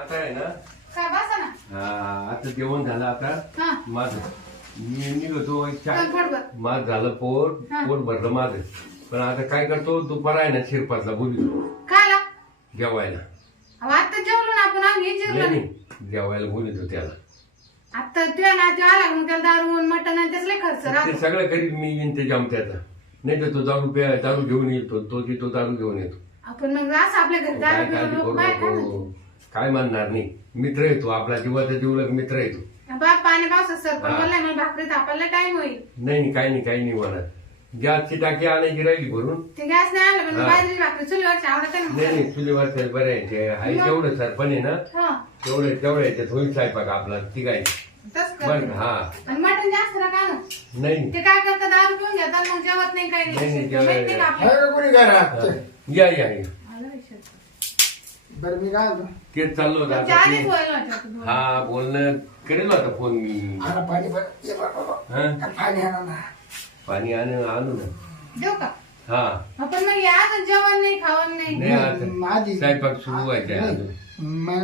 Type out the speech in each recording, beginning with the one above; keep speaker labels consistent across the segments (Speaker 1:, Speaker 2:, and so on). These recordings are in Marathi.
Speaker 1: आता आहे ना?
Speaker 2: काय बसा ना.
Speaker 1: हा, आता जेवण झालं आता.
Speaker 2: हा.
Speaker 1: माझं. मी निघतो माझं झालं पोट.
Speaker 2: हा.
Speaker 1: पोट भरलं माझं. पण आता काय करतो? दुपार आहे ना शिरपातला बोलितो.
Speaker 2: खायला?
Speaker 1: जेवायला.
Speaker 2: अहो, आता जेवलो ना आपण आम्ही जेवलो
Speaker 1: नाही
Speaker 2: नाही
Speaker 1: नाही. जेवायला बोलितो त्याला.
Speaker 2: आता ना ते आला मग त्याला दारू मटण आणि त्याच लय खर्च
Speaker 1: ते
Speaker 2: राहतो.
Speaker 1: सगळं करीत मी इंतजाम त्याचा. नाही तर तो दारू प्या दारू घेऊन येतो. तो तिथो दारू घेऊन येतो.
Speaker 2: आपण मग असं आपल्या घरी
Speaker 1: काय
Speaker 2: दारू
Speaker 1: काळजी करू नको. काय म्हणणार नाही मित्र येतो आपला जीवाचा जीवलग मित्र येतो?
Speaker 2: बाप पाणी पावसात सर पण
Speaker 1: हा.
Speaker 2: बोललाय मला भाकरी तापायला टाइम होईल
Speaker 1: नाही नाही काही नाही काही नाही म्हणा गॅसची टाकी आणायची राहिली भरून
Speaker 2: ते गॅस नाही आलं पण
Speaker 1: हा.
Speaker 2: बाजरी भाकरी चुलीवरची आवडत
Speaker 1: नाही
Speaker 2: ना
Speaker 1: नाही तुझे बरं आहे ते आहे
Speaker 2: मग?
Speaker 1: तेवढं सरपण आहे ना
Speaker 2: हा
Speaker 1: तेवढं तेवढं आहे ते होईल स्वयंपाक आपला ती काय
Speaker 2: तस
Speaker 1: बरं
Speaker 2: कर
Speaker 1: का? हा
Speaker 2: आणि मटण जास्त ना का ना
Speaker 1: नाही
Speaker 2: ते काय करतात दारू पिऊन घेतात मग जेवत नाही काही
Speaker 1: नाही, नाही,
Speaker 2: नाही माहिती का
Speaker 1: जेवायला-
Speaker 2: आपल्याला?
Speaker 3: आहे का कोणी घरात
Speaker 1: या या.
Speaker 3: बरं मी काय म्हणतो?
Speaker 1: तेच चाललो होतं आता ते-
Speaker 2: व्हायला.
Speaker 1: हा बोलणं करेल होता फोन मी
Speaker 3: आणा पाणी बरं ये बरं बाबा.
Speaker 1: हा
Speaker 3: पाणी आणा ना
Speaker 1: पाणी आणू आणू ना
Speaker 2: देऊ का
Speaker 1: हा
Speaker 2: आपण मग या अजून जेवण नाही खावण नाही
Speaker 1: नाही आता
Speaker 3: माझी
Speaker 1: स्वयंपाक सुरू व्हायचा आहे. अजून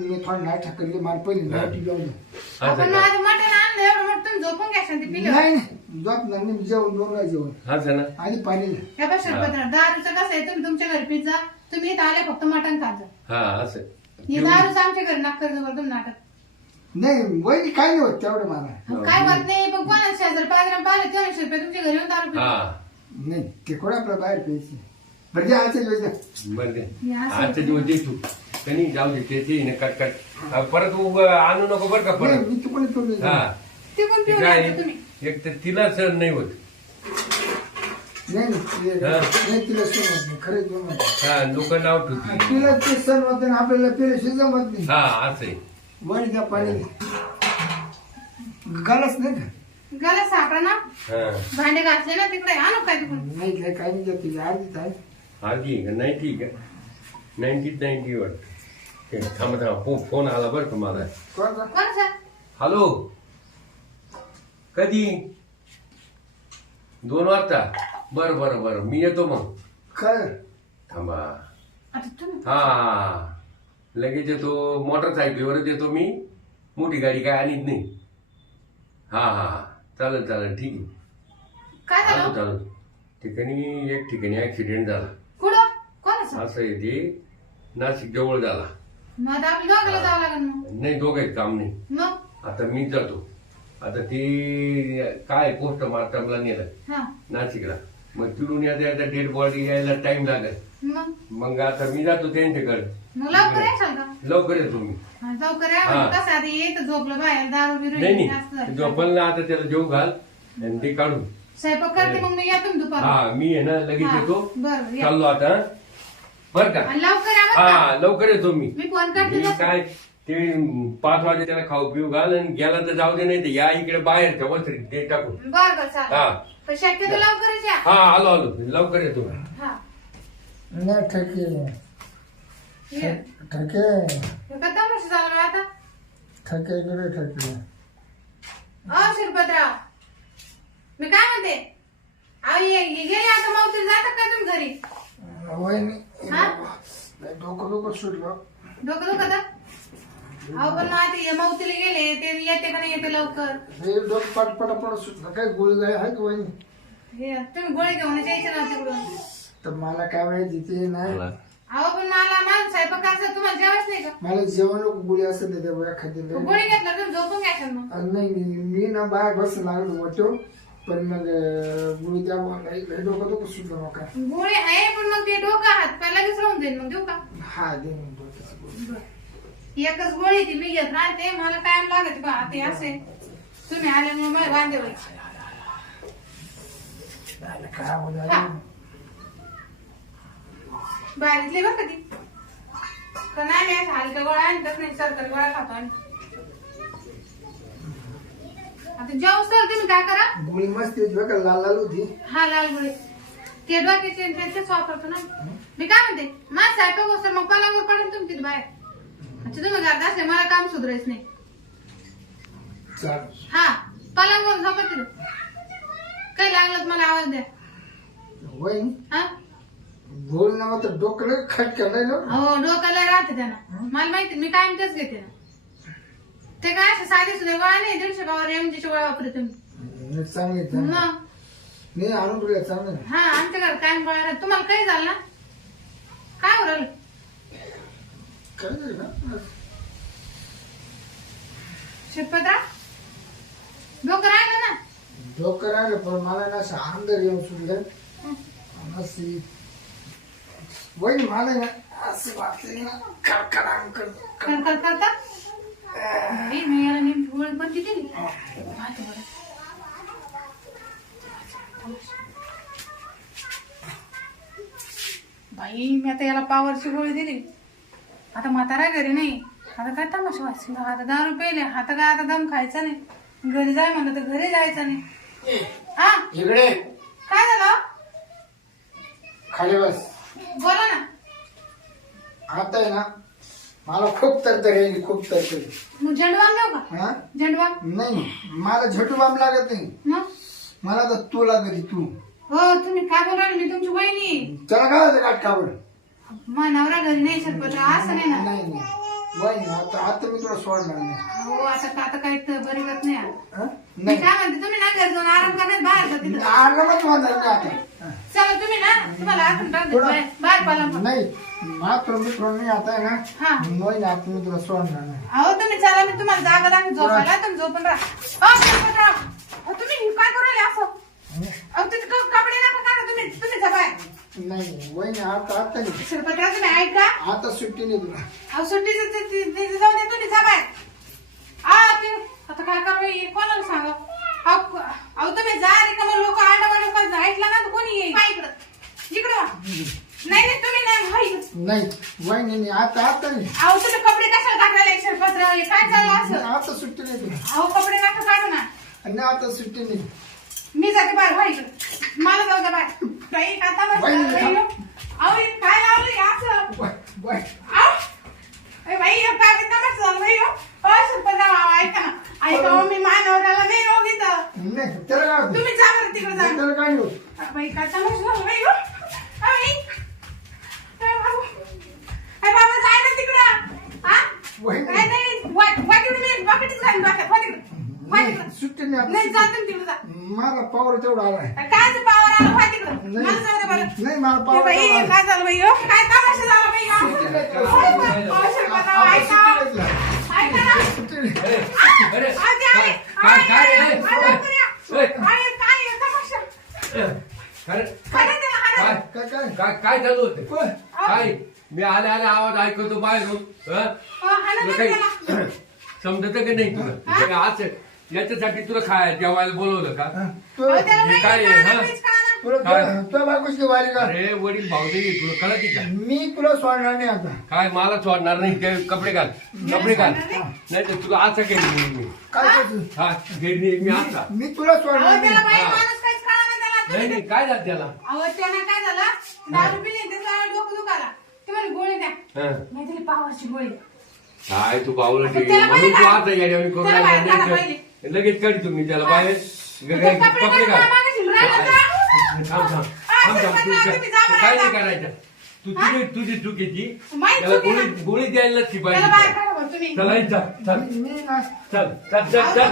Speaker 3: मी थोडं नाही मला पहिली. लावटी लावली
Speaker 1: असं
Speaker 2: आपण
Speaker 1: का?
Speaker 2: आज मटण आणलं एवढं मोठं तुम्ही झोपून घ्या शांती पिलं
Speaker 3: नाही नाही झोप नाही मी जेवण दोन वेळा जेवण
Speaker 1: असं ना
Speaker 3: आणि पाणी नाही.
Speaker 2: दारूचं कसं आहे तुम्ही तुमच्या घरी पिझ्झा तुम्ही इथं आले फक्त मटण खात जा
Speaker 1: हा असं.
Speaker 2: हे दारूच आमच्या घरी जवळ तुम्ही नाटक.
Speaker 3: नाही वहिनी काय नाही होत तेवढं मला.
Speaker 1: हो.
Speaker 2: काय होत नाही पण कोणा शेजार पाहिजे पाहिले तेवढे रुपये तुमच्या घरी येऊन दारू पितो.
Speaker 1: हा.
Speaker 3: नाही ते कोण आपलं बाहेर प्यायचे. बरं जे आजच्या दिवस
Speaker 1: बरं.
Speaker 2: हे असं
Speaker 1: आजचा दिवस. दे तू कनी जाऊ दे ते ते ना कट कट हा, परत उग आणू नको बरं का
Speaker 3: नाही
Speaker 1: परत
Speaker 3: मी ठेवले
Speaker 1: हा.
Speaker 2: ते पण
Speaker 1: ते
Speaker 2: पिऊन
Speaker 1: काय
Speaker 2: यायचं तुम्ही.
Speaker 1: एक तर तिला सण नाही होत.
Speaker 3: नाही नाही तिला नाही खरंच जमत.
Speaker 1: हा लोक नाव ठेवतील.
Speaker 3: तिला ते सण होत नाही आपल्याला पिल्याशी जमत नाही.
Speaker 1: हा असं आहे.
Speaker 3: वरी त्या पाणी गलच नाही का?
Speaker 2: गला सापडा ना.
Speaker 1: हा.
Speaker 2: भांडे घासले ना तिकडे आणू काय तिकडून?
Speaker 3: नाही काय काही नाही जात तिची अर्धीच आहे
Speaker 1: आधी का? नाही ठीक आहे. नाईन्टी नाईन्टी वाटत ते थांब थांब. फो- फोन आला बरं का मला
Speaker 3: कोणाचा?
Speaker 2: कोण सर
Speaker 1: हॅलो? कधी? दोन वाजता? बरं बरं बरं. मी येतो मग.
Speaker 3: काय?
Speaker 1: थांबा.
Speaker 2: आता तुम्ही
Speaker 1: हा. लगेच येतो. मोटरसायकलीवरच येतो मी. मोठी गाडी काय आणीत नाही. हा हा हा. चालेल चालेल. ठीक आहे.
Speaker 2: काय झालं?
Speaker 1: चालू ठिकाणी एक ठिकाणी ऍक्सिडेंट झाला.
Speaker 2: कुठं? कोणाचं?
Speaker 1: असं आहे ते. नाशिक जवळ झाला.
Speaker 2: मग आता आपल्या दोघाला जावं लागेल मग.
Speaker 1: नाही काम नाही.
Speaker 2: मग?
Speaker 1: आता मी जातो. आता ते काय पोस्ट मार्टमला नेलं.
Speaker 2: हा.
Speaker 1: नाशिकला. मग तिकडून येता येता डेड बॉडी यायला टाइम लागेल.
Speaker 2: मग?
Speaker 1: मग आता मी जातो त्यांच्याकडे.
Speaker 2: मग लवकर येशाल का?
Speaker 1: लवकर येतो मी.
Speaker 2: हा, लवकर या.
Speaker 1: हा.
Speaker 2: कसं आता येत झोपलं बाहेर दारू बिरू
Speaker 1: नाही
Speaker 2: जास्त.
Speaker 1: नाही
Speaker 2: झाली.
Speaker 1: झोपलला आता त्याला जेव घाल आणि ते काढू
Speaker 2: स्वयंपाक करते मग मी या तुम्ही दुपार
Speaker 1: हा मी आहे ना लगेच येतो.
Speaker 2: बरं या.
Speaker 1: चाललो आता. बर का?
Speaker 2: आणि लवकर या बरं का?
Speaker 1: हा लवकर येतो मी.
Speaker 2: मी फोन करते
Speaker 1: मी
Speaker 2: तसं.
Speaker 1: काय ते पाच वाजे त्याला खाऊ पिऊ घाल आणि गेला तर जाऊ दे नाही तर या इकडे वस्त्री ते टाकून.
Speaker 2: बरं बरं
Speaker 1: हा.
Speaker 2: पण शक्यतो लवकरच या.
Speaker 1: हा आलो आलो. लवकर येतो
Speaker 2: हा.
Speaker 3: नाही ठके.
Speaker 2: ये.
Speaker 3: ठके.
Speaker 2: हे का तमाशा आता?
Speaker 3: ठके गेले ठके.
Speaker 2: अ शिरपतराव. मी काय म्हणते? अहो, ये- ये गेले आता मावतील जातात काय तुम्ही घरी?
Speaker 3: वहिनी
Speaker 2: हा?
Speaker 3: नाही, डोकं डोकं सुटलं.
Speaker 2: डोकं दुखत? अहो पण आता हे मावतीला गेले ते येते का नाही येते लवकर?
Speaker 3: हे डोकं पाट पटापट सुटलं. काय गोळी गाय आहे का वहिनी?
Speaker 2: हे तुम्ही गोळी घेऊन यायचे ना तिकडून.
Speaker 3: तर मला काय माहिती ते नाही
Speaker 2: अहो पण मला माझं स्वयंपाक करायचं तुम्हाला जेवायच नाही का?
Speaker 3: मला जेवण नको गोळी असं देते बघा एखादी
Speaker 2: मग गोळी घेतलं तुम्ही झोपून घ्यायचं मग.
Speaker 3: नाही मी ना बाहेर बस लागलो होतो पण मग अं, गोळी द्या लय डोकं डोकं सुटलं मग काय.
Speaker 2: गोळी आहे पण मग ते डोकं हात पाय लगेच राहून जाईल मग देऊ का?
Speaker 3: हा दे मग डोक्याची गोळी.
Speaker 2: एकच गोळी ती मी घेत राहते मला टाइम लागत बा ते असे. तुम्ही आले मग मला वांदे? बारीतली बरं का ती पण नाही नाही हलक्या गोळ्या आणतात नाही सरकारी गोळ्या खातो आणि आता जेव सर तुम्ही काय करा?
Speaker 3: गोळी मस्त होती बघा लाल लाल होती.
Speaker 2: हा लाल गोळी. ते डोक्याचे वापरतो ना. मी काय म्हणते माझ स्वयंपाक असतं मग पलंगावर पडेल तिथे बाहेर. अच्छा तुम्ही घरात असले मला काम सुधारायचं नाही.
Speaker 3: चाल
Speaker 2: हा पलंगावर झोपा तिथं. काही लागलं तर मला आवाज द्या.
Speaker 3: वहिनी
Speaker 2: हा?
Speaker 3: बोल ना तर डोकं खटक्या ना.
Speaker 2: हो डोक्याला राहते त्यांना. मला माहिती मी कायम तेच घेते ना. ते काय असं साधे सुद्धा गोळा नाही दीडशे पावर एमजीची गोळा वापरते तुम्ही.
Speaker 3: नीट चांगली आहे, चांगली.
Speaker 2: मग?
Speaker 3: नाही आणून तुला चांगलं.
Speaker 2: हा आमच्या घरात कायम गोळा राहते तुम्हाला काही झालं ना? काय उरल?
Speaker 3: काय नाही ना?
Speaker 2: शिरपत्रा डोकं राहिलं ना?
Speaker 3: डोकं राहिलं पण मला ना असं येऊन सुटलं अशी वही मला ना असं वाटलं ना कडकडांग करत
Speaker 2: कर कर करता बाई, मी याला नेमकी ओळख पण पाहते बरं. बाई मी आता याला पावरची गोळी दिली. आता म्हातारा घरी नाही. आता काय तमाशा वाचली आता दारू पेले आता काय आता दम खायचा नाही. घरी जाय म्हणलं तर घरी जायचं नाही. हा?
Speaker 3: इकडे.
Speaker 2: काय झालं?
Speaker 3: खाली बस.
Speaker 2: बोला ना.
Speaker 3: आता आहे ना मला खूप तरतर येईल खूप तरतर.
Speaker 2: मग झेंडूबाम देऊ का?
Speaker 3: हा?
Speaker 2: झेंडूबाम
Speaker 3: नाही मला झटू बाम लागत नाही.
Speaker 2: मग?
Speaker 3: मला तर तू लागत तू.
Speaker 2: हो तुम्ही काय बोलाल मी तुमची वहिनी.
Speaker 3: त्याला काय होतं काट कापड.
Speaker 2: मग नवरा घरी नाही सरपंच असं नाही ना?
Speaker 3: नाही नाही. वही आता आता मी तुला सोडणार नाही.
Speaker 2: हो आता आता काही तर बरी करत नाही. आता.
Speaker 3: हा?
Speaker 2: मी
Speaker 3: नाही.
Speaker 2: काय म्हणते तुम्ही ना घरी जाऊन आराम करण्यात बाहेर जा तिथं.
Speaker 3: आरामच होणार नाही आता. हा.
Speaker 2: चला तुम्ही ना तुम्हाला
Speaker 3: थोडं-
Speaker 2: बाहेर बाहेर पाला
Speaker 3: नाही मात्र मित्र नाही आता आहे
Speaker 2: हा.
Speaker 3: ना वही आता मी तुला सोडणार नाही.
Speaker 2: अहो तुम्ही चला मी तुम्हाला जागा दाखवून झोपायला तुम्ही झोपून राहा. अहो सरपंचराव, अहो तुम्ही हे काय करू राहिले असं? अहो तिथे क- कपडे नका काढा तुम्ही तुम्ही जा बाहेर.
Speaker 3: नाही वही आता आता नाही.
Speaker 2: तुम्ही ऐका
Speaker 3: आता सुट्टी नाही तुला.
Speaker 2: अहो सुट्टीचं ते- ते- ते जाऊ दे तुम्ही जा बाहेर. आ ते आता काय करू हे कोणाला सांगा अहो अहो, तुम्ही जा रिकामा लोक आडवाड ऐकला ना तर कोणी येईल? काय इकडं. इकडं. वा. नाही नाही तुम्ही नाही इकडं.
Speaker 3: नाही वही नाही आता आता नाही.
Speaker 2: अहो तुम्ही कपडे कशाला टाकायला सरपंचराव हे काय चाललं असं?
Speaker 3: आता सुट्टी नाही तुला.
Speaker 2: अहो कपडे नका काढू ना.
Speaker 3: आणि आता सुट्टी नाही.
Speaker 2: मी जाते बाहेर इकडं. मला जाऊ द्या बाहेर काही खाता
Speaker 3: बाई,
Speaker 2: नसतं. अहो हे काय लावलं हे असं
Speaker 3: वय वय
Speaker 2: अहो, ए बाई हे काय तमाशा झालं बाई हो? अहो, सरपंचराव, अहो, ऐका ना ऐका हो, मी मानवराला नाही हो इथं
Speaker 3: नाही त्याला काय होतं
Speaker 2: तुम्ही जा बरं तिकडे जा
Speaker 3: त्याला काय होत
Speaker 2: बाई काय तमाशा झाला बाई हो? अहो, बाई. अरे बाबा. अरे बाबा, जाय ना तिकडं. हा?
Speaker 3: वही
Speaker 2: काय नाही, वा- वाटीवर मी वाटीतच घालीन डोक्यात. वा तिकडं. वा
Speaker 3: नाही
Speaker 2: तिकडं.
Speaker 3: सुट्टी नाही आता
Speaker 2: नाही,
Speaker 3: सुट्टी.
Speaker 2: जा तुम्ही तिकडं जा.
Speaker 3: मला पावर तेवढा आलाय
Speaker 2: काय ते पावर आलं, तिकडं.
Speaker 3: नाही
Speaker 2: मला बरं.
Speaker 3: नाही मला
Speaker 2: ए
Speaker 3: पावर
Speaker 2: बाई,
Speaker 3: तेवढा आलाय.
Speaker 2: काय झालं बाई हो? काय तमाशा झाला बाई हो? ऐका. ऐका ना.
Speaker 1: अरे
Speaker 2: आ, ते.
Speaker 1: काय काय
Speaker 2: काय आहे तमाशा?
Speaker 1: काय
Speaker 2: हाणा त्याला, हाणा.
Speaker 1: काय
Speaker 3: काय काय
Speaker 1: काय काय चालू होतं काय मी आले आले आवाज ऐकतो बाहेरून हं?
Speaker 2: अहो, हाणा
Speaker 1: तुला
Speaker 2: त्याला.
Speaker 1: काही समजत का नाही तुला हे आज याच्यासाठी तुला खाय जेवायला बोलवलं का?
Speaker 3: हा,
Speaker 2: अहो,
Speaker 3: तुला
Speaker 2: त्याला
Speaker 1: हे
Speaker 2: माहिती
Speaker 1: काय आहे, हा?
Speaker 3: तुला
Speaker 1: काय?
Speaker 3: तुला वारी का?
Speaker 1: अरे वडील भाऊ देवी तुला कळत का?
Speaker 3: मी तुला सोडणार नाही आता.
Speaker 1: काय मला सोडणार नाही? ते कपडे घाल कपडे घाल.
Speaker 2: नाही?
Speaker 1: तर तुला आता मी
Speaker 3: काय करतो
Speaker 1: हा मी आता
Speaker 3: मी तुला
Speaker 2: अहो,
Speaker 3: सोडणार
Speaker 2: त्याला
Speaker 3: नाही.
Speaker 2: बाई
Speaker 1: हा.
Speaker 2: माणूस काहीच कळलं नाही त्याला.
Speaker 1: नाही नाही काय झालं त्याला?
Speaker 2: अहो, त्यानं काय झालं? दारू पिली त्याचा डोकं दुखाला ते म्हणे गोळी द्या.
Speaker 1: हं.
Speaker 2: नाही पावाची गोळी.
Speaker 1: काय तू बावलं ठेवी
Speaker 2: त्याला
Speaker 1: म्हणून तू आता येड्यावानी करून राहिला. नाही तर. लगेच काढ तुम्ही त्याला बाहेर.
Speaker 2: ते कपडे काढा?
Speaker 1: थांब थांब. थांब थांब तू काय नाही. करायचं. तू तुझी तुझी चुकीची त्याला. गोळी गोळी द्यायला
Speaker 2: बाहेर
Speaker 1: पाहिजे चला इथं चल. चल चल चल चल.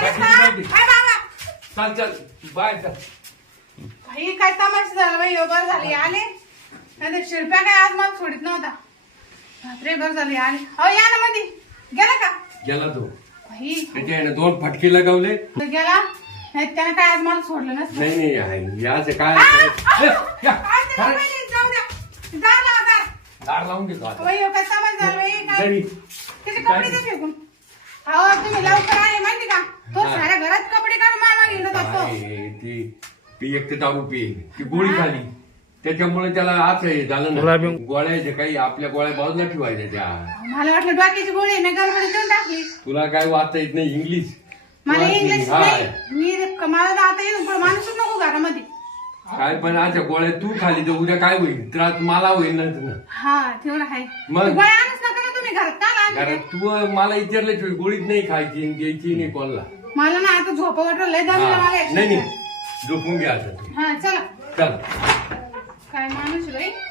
Speaker 1: चल? चल चल. बाहेर चल
Speaker 2: बाई, काय तमाशा झाला बाई? हो, बरं झाली आले. नाही तर शिरप्या काय आज मला सोडित नव्हता. बापरे बरं झाली आले. अहो या ना मध्ये गेला का?
Speaker 1: गेला तो.
Speaker 2: बाई
Speaker 1: त्याच्या याने दोन फटके लगावले.
Speaker 2: तो गेला. नाही त्यानं काय आज मला सोडलं नसतं.
Speaker 1: नाही नाही आहे. याचं काय
Speaker 2: आ, आ,
Speaker 1: ए, या,
Speaker 2: आ, त्याला
Speaker 1: अरे,
Speaker 2: पहिले जाऊ द्या. दार लावा, दार.
Speaker 1: दार लावून देतो आता.
Speaker 2: बाई, हो, काय तमाशा झाला बाई, काय-
Speaker 1: घरी
Speaker 2: त्याचे कपडे दे फेकून. अहो, तुम्ही लवकर आले माहिती का? तो
Speaker 1: हा.
Speaker 2: साऱ्या घरात कपडे काढून घेऊन असतो
Speaker 1: काय ती पी एक तर दारू पी ती गोळी खाली. त्याच्यामुळे त्याला असं हे झालं ना गोळ्याचे काही आपल्या गोळ्या बाजूला ठेवायच्या त्या
Speaker 2: मला वाटलं डोक्याची गोळी आहे, मी गडबडीत देऊन टाकली
Speaker 1: तुला काय वाचता येत नाही इंग्लिश
Speaker 2: मला. इंग्लिश. नाही मी मला तर आता येऊन पण माणूसच नको घरामध्ये
Speaker 1: काय पण अशा गोळ्या तू खाली तर उद्या काय होईल त्रास मला होईल ना तुला.
Speaker 2: हा तेवढं आहे
Speaker 1: मग?
Speaker 2: ते गोळ्या आणूच नका ना तुम्ही घरात का आणले?
Speaker 1: कारण तू मला विचारल्याशिवाय गोळीच नाही खायची आणि द्यायची नाही कोणाला
Speaker 2: मला ना आता झोप वाटलं लय दमलं मला
Speaker 1: हा.
Speaker 2: याची.
Speaker 1: नाही नाही झोपून घ्या आता तू.
Speaker 2: हा चला
Speaker 1: चल
Speaker 2: काय माणूस आहे बाई